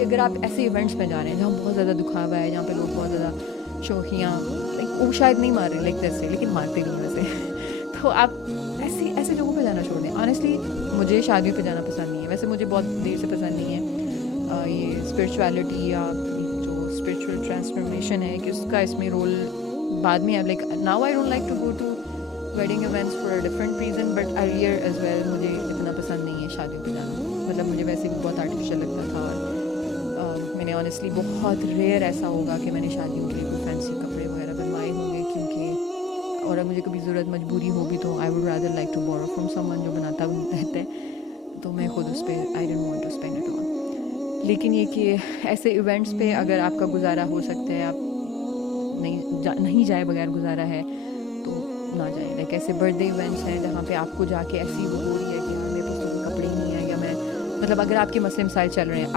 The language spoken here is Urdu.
آبویسلی اگر آپ ایسے ایونٹس میں جا رہے ہیں جہاں بہت زیادہ دکھاوا ہے, جہاں پہ لوگ بہت زیادہ شوخیاں, لائک وہ شاید نہیں مار رہے لائک جیسے, لیکن مارتے نہیں ویسے, تو آپ ایسے جگہوں پہ جانا چھوڑ دیں. آنیسٹلی مجھے شادیوں پہ جانا پسند نہیں ہے, ویسے مجھے بہت دیر سے پسند نہیں ہے یہ اسپرچویلٹی یا جو اسپرچول ٹرانسفارمیشن ہے کہ اس کا اس میں رول بعد میں ہے. Like now I don't like to go to wedding events for a different reason, but earlier as well مجھے اتنا پسند نہیں ہے شادیوں پہ جانا. مطلب مجھے ویسے بھی بہت آرٹیفیشیل لگتا تھا, اور میں نے آنیسٹلی بہت ریئر ایسا ہوگا کہ میں نے شادیوں کے لیے کوئی فینسی کپڑے وغیرہ بنوائے ہوں گے, کیونکہ اور اگر مجھے کبھی ضرورت مجبوری ہوگی تو I would rather like to borrow from someone جو بناتا رہتا ہے, تو میں خود اس پہ I don't want to spend it on. لیکن یہ کہ ایسے ایونٹس پہ اگر آپ کا گزارا ہو سکتا ہے, آپ نہیں جائے بغیر گزارا ہے تو نہ جائیں. لائک ایسے برتھ ڈے ایونٹس ہیں جہاں پہ آپ کو جا کے ایسی وہ ہو رہی ہے کہ یار میرے پاس تو کپڑے ہی نہیں ہیں, یا میں مطلب اگر آپ کے مسئلے مسائل چل رہے ہیں,